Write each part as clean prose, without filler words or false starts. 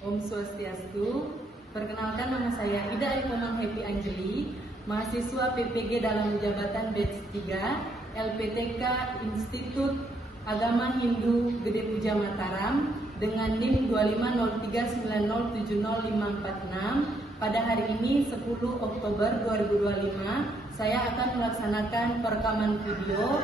Om Swastiastu. Perkenalkan, nama saya Ida Aikomang Happy Anjeli, mahasiswa PPG dalam jabatan batch 3 LPTK Institut Agama Hindu Gede Puja Mataram dengan NIM 25039070546. Pada hari ini 10 Oktober 2025 saya akan melaksanakan perekaman video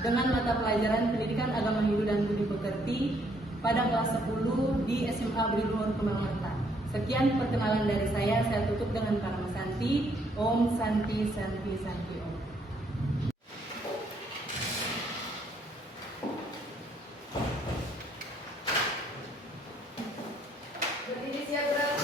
dengan mata pelajaran Pendidikan Agama Hindu dan Budi Pekerti pada kelas 10 di SMA Budi Luhur Kembang Mata. Sekian perkenalan dari saya tutup dengan Parama Santi. Om Santi Santi Santi Om. Berdiri siap gerak.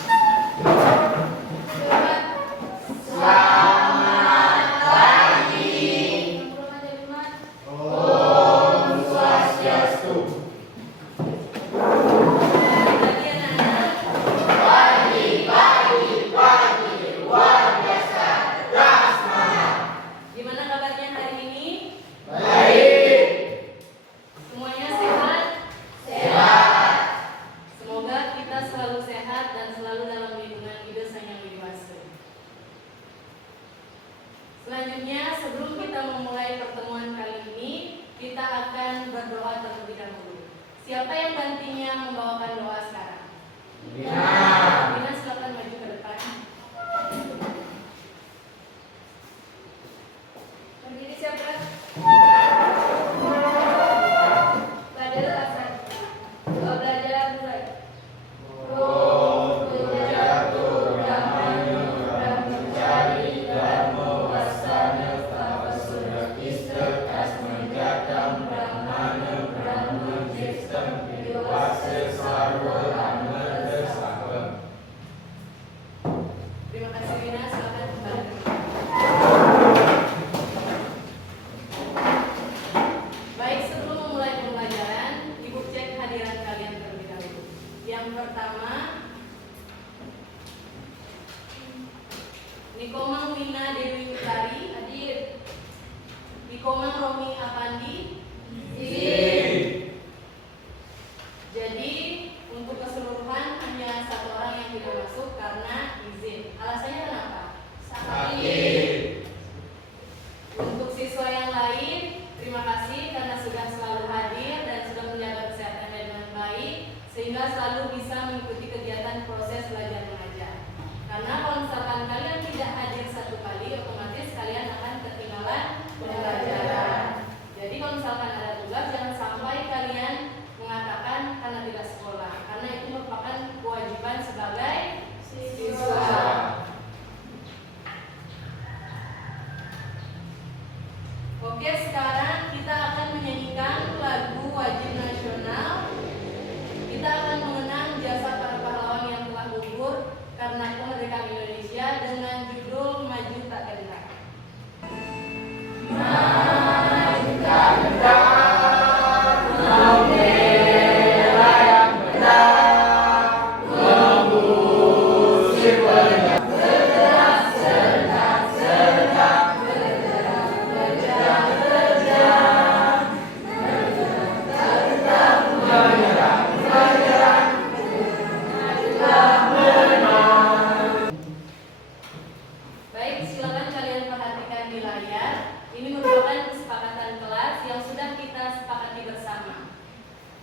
Selanjutnya, sebelum kita memulai pertemuan kali ini, kita akan berdoa terlebih dahulu. Siapa yang gantinya membawakan doa sekarang? Bina, silakan maju ke depan. Berdiri siap gerak. Belajar asal. Belajar mulai. Terima kasih Bina, silakan kembali. Baik, sebelum memulai pembelajaran, Ibu cek hadiran kalian terlebih dahulu. Yang pertama, Nikomang Wina Dewi Utari hadir. Nikomang Romi Apandi hadir. Jadi untuk keseluruhan hanya satu orang yang tidak masuk karena izin. Alasannya kenapa? Sakit. Untuk siswa yang lain, terima kasih karena sudah selalu hadir dan sudah menjaga kesehatannya dengan baik, sehingga selalu bisa mengikuti kegiatan proses belajar mengajar. Karena kalau misalkan kalian tidak hadir satu kali, otomatis kalian akan ketinggalan pembelajaran. Jadi kalau misalkan ada tugas, jangan sampai kalian mengatakan karena tidak sekolah, karena itu merupakan kewajiban sebagai siswa. Oke, sekarang kita akan menyanyikan lagu wajib nasional. Kita akan mengenang jasa para pahlawan yang telah gugur karena kemerdekaan Indonesia dengan judul Maju Tak Gentar. Maju tak gentar.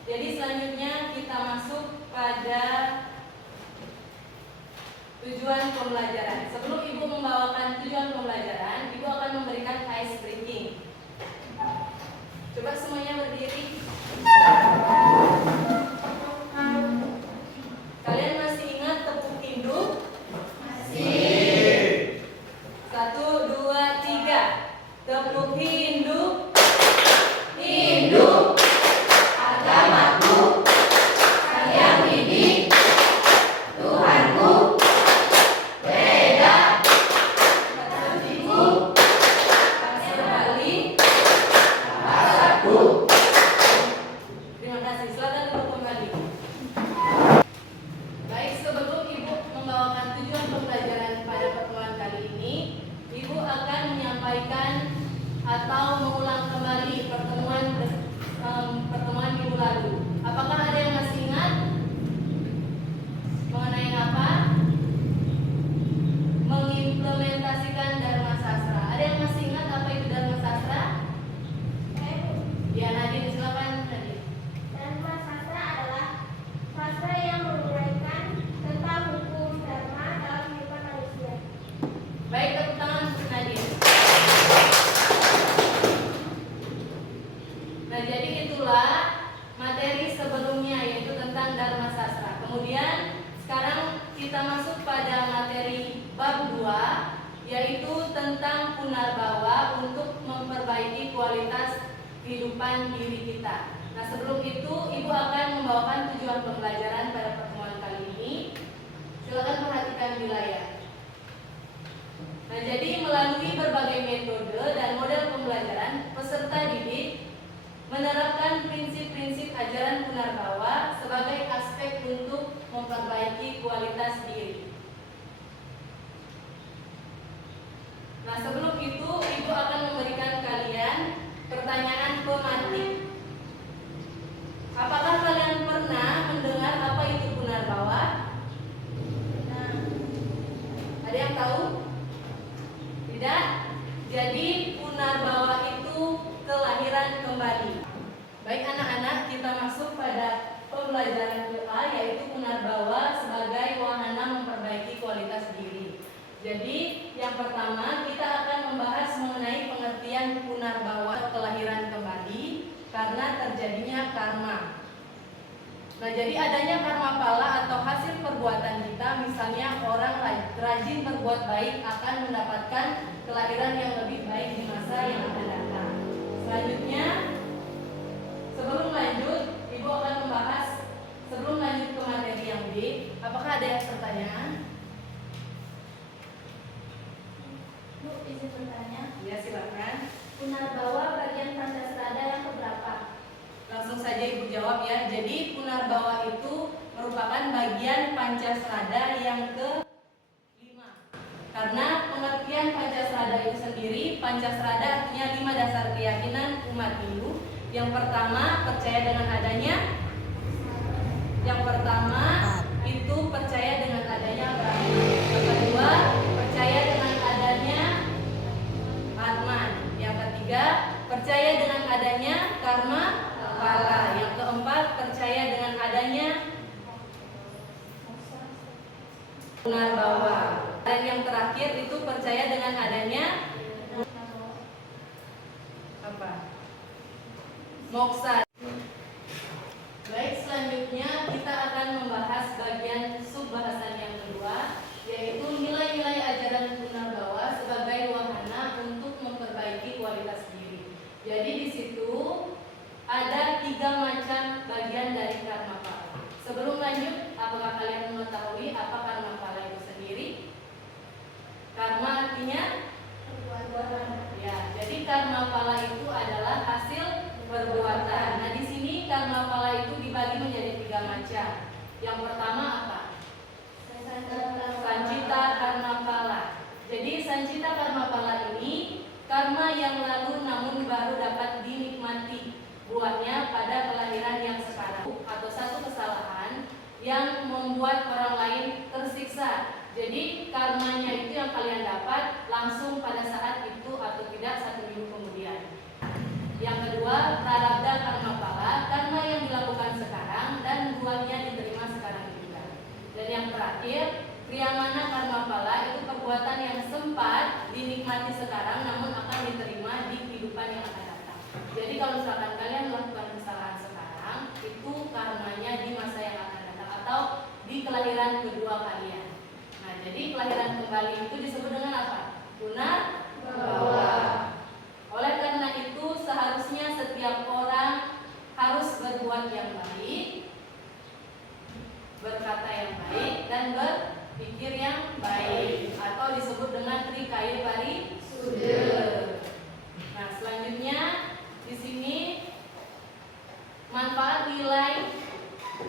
Jadi selanjutnya kita masuk pada tujuan pembelajaran. Sebelum Ibu membawakan tujuan pembelajaran, Ibu akan memberikan ice breaking. Coba semuanya berdiri. Kalian masih ingat tepuk induk? Masih. 1, 2, 3. Tepuk induk. Induk. Agamaku, Sang Widi, Tuhanku, beda, hatiku, sekali, bahasaku. Terima kita masuk pada materi bab 2, yaitu tentang punarbawa untuk memperbaiki kualitas kehidupan diri kita. Nah, sebelum itu Ibu akan membawakan tujuan pembelajaran pada pertemuan kali ini. Silakan perhatikan di layar. Nah, jadi melalui berbagai metode dan model pembelajaran, peserta didik menerapkan prinsip-prinsip ajaran punarbawa sebagai aspek untuk memperbaiki kualitas diri. Nah, sebelum itu Ibu akan memberikan kalian pertanyaan pematik. Apakah kalian pernah mendengar apa itu punarbawa? Nah, ada yang tahu? Tidak? Jadi punarbawa itu kelahiran kembali. Baik anak-anak, kita masuk pada pembelajaran A, yaitu punarbawa sebagai wahana memperbaiki kualitas diri. Jadi yang pertama kita akan membahas mengenai pengertian punarbawa kelahiran kembali karena terjadinya karma. Nah, jadi adanya karma pala atau hasil perbuatan kita, misalnya orang rajin berbuat baik akan mendapatkan kelahiran yang lebih baik di masa yang akan datang. Selanjutnya, sebelum lanjut, Ibu akan membahas, sebelum lanjut ke materi yang B, apakah ada yang pertanyaan? Bu, izin bertanya. Ya, silakan. Punarbawa bagian Pancasrada yang keberapa? Langsung saja Ibu jawab ya. Jadi punarbawa itu merupakan bagian Pancasrada yang ke-5. Karena pengertian Pancasrada itu sendiri, Pancasrada artinya 5 dasar keyakinan umat Hindu. Yang pertama, percaya dengan adanya. Yang pertama itu percaya dengan adanya Brahma. Yang kedua, percaya dengan adanya Atman. Yang ketiga, percaya dengan adanya karma pala. Yang keempat, percaya dengan adanya punarbawa. Dan yang terakhir itu percaya dengan adanya apa? Moksa. Baik, selanjutnya kita akan membahas bagian subbahasan yang kedua, yaitu nilai-nilai ajaran punarbawa sebagai wahana untuk memperbaiki kualitas diri. Jadi di situ ada 3 macam bagian dari karma pala. Sebelum lanjut, apakah kalian mengetahui apa karma pala itu sendiri? Karma artinya perbuatan. Ya, jadi karma pala itu adalah hasil perbuatan. Nah, di sini karma pala itu dibagi menjadi 3 macam. Yang pertama apa? Sancita karma pala. Jadi sancita karma pala ini karma yang lalu namun baru dapat dinikmati buahnya pada kelahiran yang sekarang, atau satu kesalahan yang membuat orang lain tersiksa. Jadi karmanya itu yang kalian dapat langsung pada saat itu atau tidak 1 minggu kemudian. Yang kedua, prarabdha karma pala, karma yang dilakukan sekarang dan buahnya diterima sekarang juga. Dan yang terakhir, kriyamana karma pala, itu perbuatan yang sempat dinikmati sekarang namun akan diterima di kehidupan yang akan datang. Jadi kalau misalkan kalian melakukan kesalahan sekarang, itu karmanya di masa yang akan datang atau di kelahiran kedua kalian. Nah, jadi kelahiran kembali itu disebut dengan apa? Punarbawa. Oleh karena itu seharusnya setiap orang harus berbuat yang baik, berkata yang baik, dan berpikir yang baik, atau disebut dengan trikaya parisuddha. Nah, selanjutnya di sini manfaat nilai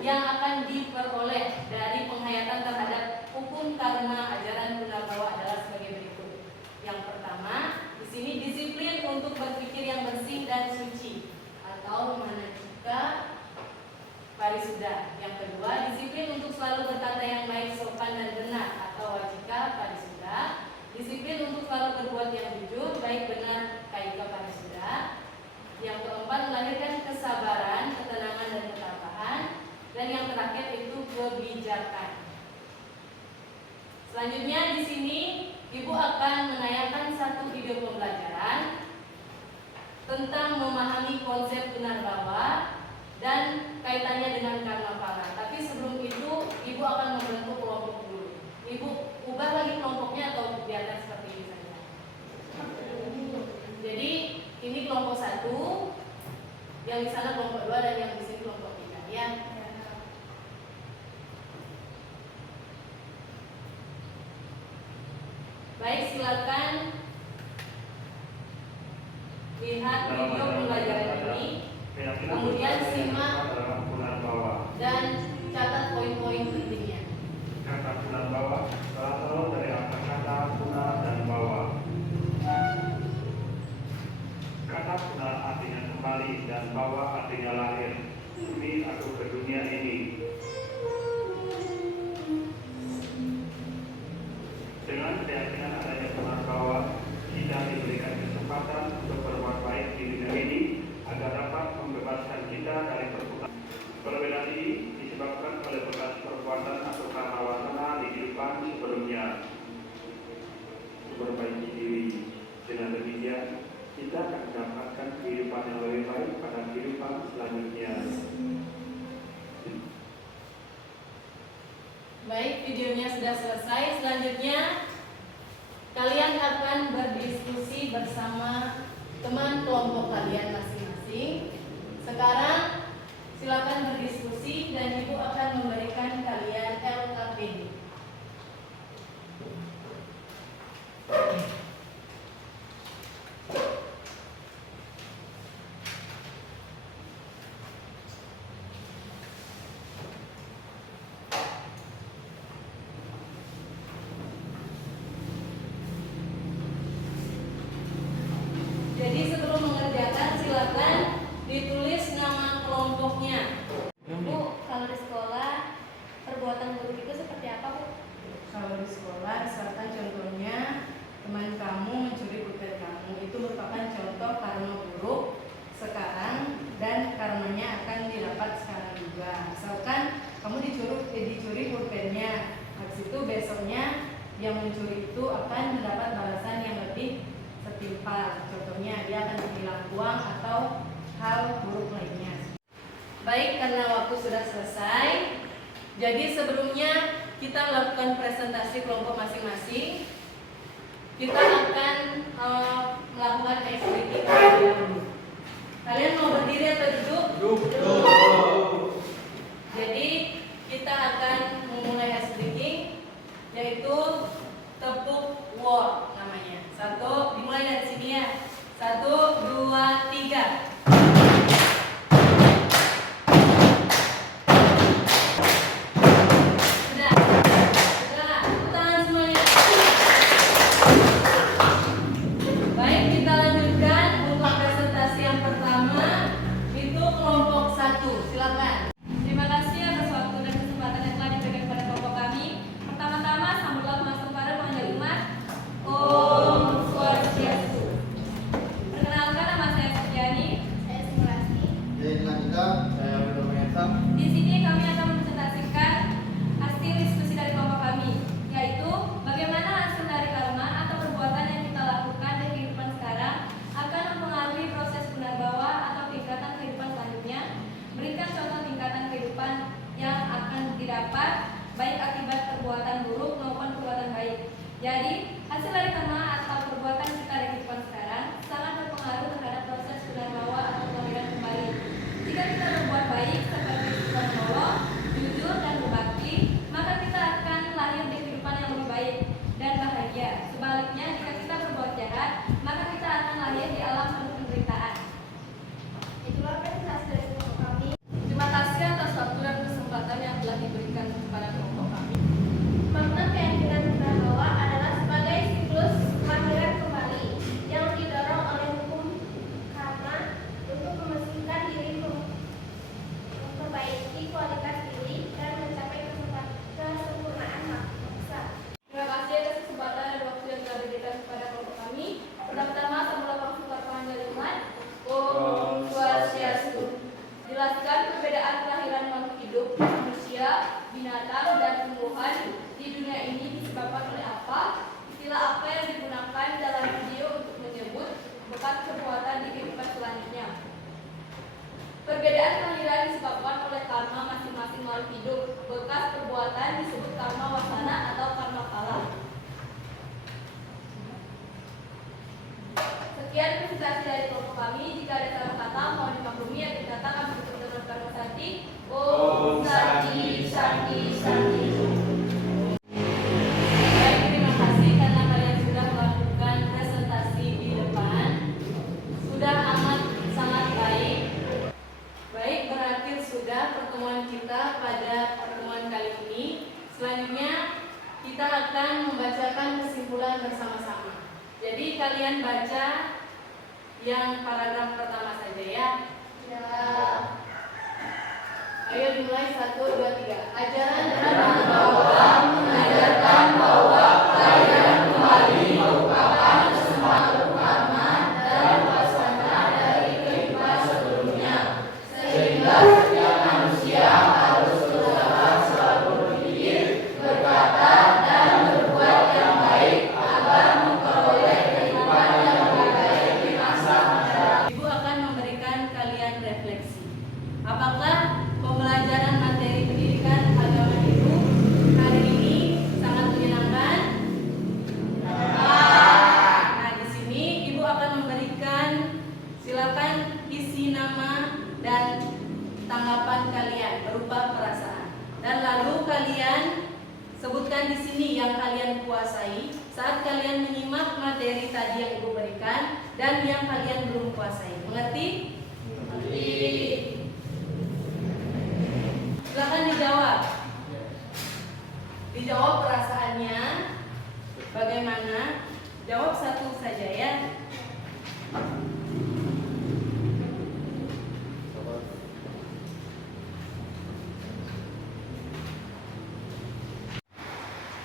yang akan diperoleh dari penghayatan terhadap hukum karma ajaran punarbawa adalah sebagai berikut. Yang pertama, di sini disiplin untuk berpikir yang bersih dan suci atau manajika parisuddha. Yang kedua, disiplin untuk selalu berkata yang baik, sopan dan benar atau wajika parisuddha. Disiplin untuk selalu berbuat yang jujur, baik, benar, kaika parisuddha. Yang keempat, melahirkan kesabaran, ketenangan dan ketabahan. Dan yang terakhir itu kebijakan. Selanjutnya di sini Ibu akan menayangkan satu video pembelajaran tentang memahami konsep punarbawa dan kaitannya dengan karma pala. Tapi sebelum itu Ibu akan membentuk kelompok dulu. Yang di sana kelompok 2 dan yang di sini kelompok 3 ya. Baik, silakan lihat video pembelajaran ini, kemudian simak dan catat poin-poin pentingnya. Kata guna bawah berasal dari akar kata guna dan bawah. Kata guna artinya kembali dan bawah artinya lahir. Bumi atau ke dunia ini. Dengan keyakinan adanya guna bawah, kita diberikan kesempatan untuk berbuat baik di dunia ini agar dapat membebaskan kita dari perbuatan. Perbedaan ini disebabkan oleh bekas perbuatan atau karma wasana di kehidupan sebelumnya. Memperbaiki diri. Dengan demikian, kita akan mendapatkan kehidupan yang lebih baik pada kehidupan selanjutnya. Baik, videonya sudah selesai. Selanjutnya kalian akan berdiskusi bersama teman kelompok kalian masing-masing. Sekarang silakan berdiskusi dan ibu akan memberikan kalian LKPD. Jadi sebelum mengerjakan silakan ditulis nama kelompoknya. Bu, kalau di sekolah perbuatan buruk itu seperti apa, Bu? Kalau di sekolah, misalkan contohnya teman kamu mencuri pulpen kamu, itu merupakan contoh karma buruk sekarang dan karmanya akan didapat sekarang juga. Misalkan kamu dicuri pulpennya, habis itu besoknya yang mencuri itu akan mendapat balasan yang lebih setimpal. Contohnya dia akan kehilangan uang atau hal buruk lainnya. Baik, karena waktu sudah selesai, jadi sebelumnya kita melakukan presentasi kelompok masing-masing. Kita akan melakukan activity terlebih dahulu. Kalian mau berdiri atau duduk? Duduk. Jadi kita akan memulai ice breaking, yaitu tepuk word namanya. Dimulai dari sini ya. 1, 2, 3. Terima kasih atas waktu dan kesempatan yang telah diberikan kepada kelompok kami. Pertama-tama, sambutlah masuk pada panjang umat. Om Swastiastu. Perkenalkan, nama saya Suciani. Saya simulasi. Di sini kami akan mempresentasikan hasil diskusi dari kelompok kami, yaitu bagaimana hasil dari karma atau perbuatan yang kita lakukan di kehidupan sekarang akan mempengaruhi proses punarbawa atau tingkatan kehidupan selanjutnya. Berikan contoh tingkatan kehidupan yang akan didapat baik akibat perbuatan buruk maupun perbuatan baik. Jadi, hasil dari karma atau perbuatan kita di kehidupan sekarang sangat berpengaruh terhadap proses punarbawa atau kelahiran kembali. Jika kita berbuat baik seperti suka menolong, jujur dan berbakti, maka kita akan lahir di kehidupan yang lebih baik dan bahagia. Sebaliknya, jika kita berbuat jahat, maka kita akan lahir di alam penuh penderitaan. Itulah presentasi dari kelompok kami. Terima kasih atas waktu dan kesempatan yang telah diberikan kepada kelompok kami. Makna keyakinan bahwa adalah sebagai siklus kelahiran kembali yang didorong oleh hukum karma untuk membersihkan diri, memperbaiki kualitas diri, dan mencapai kesempurnaan maksa. Terima kasih atas kesempatan dan waktu yang telah diberikan kepada kelompok kami. Pertama-tama, sambutlah pasukan panjang umat. Om Swastiastu. Jelaskan perbedaan kelahiran makhluk hidup, manusia, binatang, dan tumbuhan di dunia ini disebabkan oleh apa? Istilah apa yang digunakan dalam video untuk menyebut bekas perbuatan di kehidupan selanjutnya? Perbedaan kelahiran disebabkan oleh karma masing-masing makhluk hidup. Bekas perbuatan disebut karma wasana atau karma kala. Sekian presentasi dari kelompok kami. Jika ada salah kata mohon dimaklumi ya kita Selanjutnya kita akan membacakan kesimpulan bersama-sama. Jadi kalian baca yang paragraf pertama saja ya. Ayo dimulai 1, 2, 3. Ajaran Dharma Bahwa mengajarkan bahwa pelajaran kembali merupakan sesuatu karma dan wasana dari kehidupan sebelumnya, sehingga setiap manusia harus berusaha selalu berpikir, berkata, dan berbuat yang baik agar memperoleh kehidupan yang lebih baik di masa mendatang. Ibu akan memberikan kalian refleksi. Apakah pembelajaran materi pendidikan agama Hindu hari ini sangat menyenangkan? Nah, di sini Ibu akan memberikan, silakan isi nama dan tanggapan kalian berupa perasaan. Dan lalu kalian sebutkan di sini yang kalian kuasai saat kalian menyimak materi tadi yang Ibu berikan dan yang kalian belum kuasai. Mengerti? Mengerti. Silakan dijawab. Dijawab perasaannya bagaimana? Jawab satu saja ya.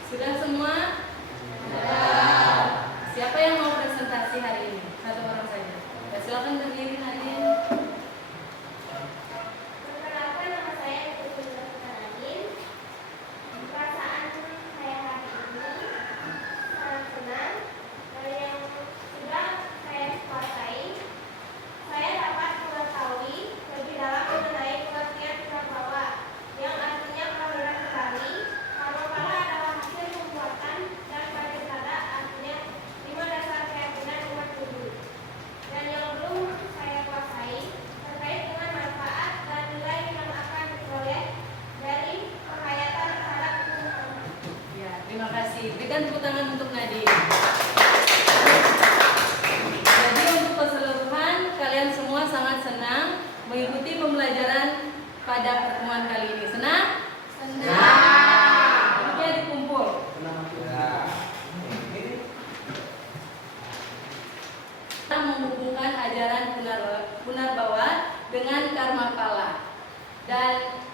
Sudah semua? Siapa yang mau presentasi hari ini? Satu orang saja. Ya, silakan berdiri Nadine. Perkenalkan, nama saya Putri Nadine. Perasaan saya hari ini sangat senang. Dari yang sudah saya kuasai, saya dapat mengetahui lebih dalam mengenai pengertian prabhawa, yang artinya kelahiran kembali. Karma-pala adalah hasil perbuatan, dan Paticada artinya 5 dasar keyakinan umat Hindu. Dan yang belum saya kuasai terkait dengan manfaat dan nilai yang akan diperoleh dari penghayatan terhadap tubuh. Ya, terima kasih. Berikan tepuk tangan untuk Nadine. Jadi untuk keseluruhan kalian semua sangat senang mengikuti pembelajaran pada pertemuan kali ini. Senang? Senang. Duduknya dikumpul. Kita menghubungkan ajaran Punarbawa dengan Karmapala. Dan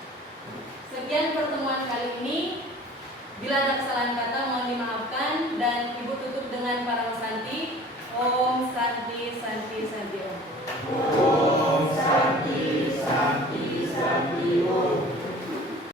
sekian pertemuan kali ini. Bila ada kesalahan kata mohon dimaafkan, dan Ibu tutup dengan para santi. Om Santi Santi Santi Om.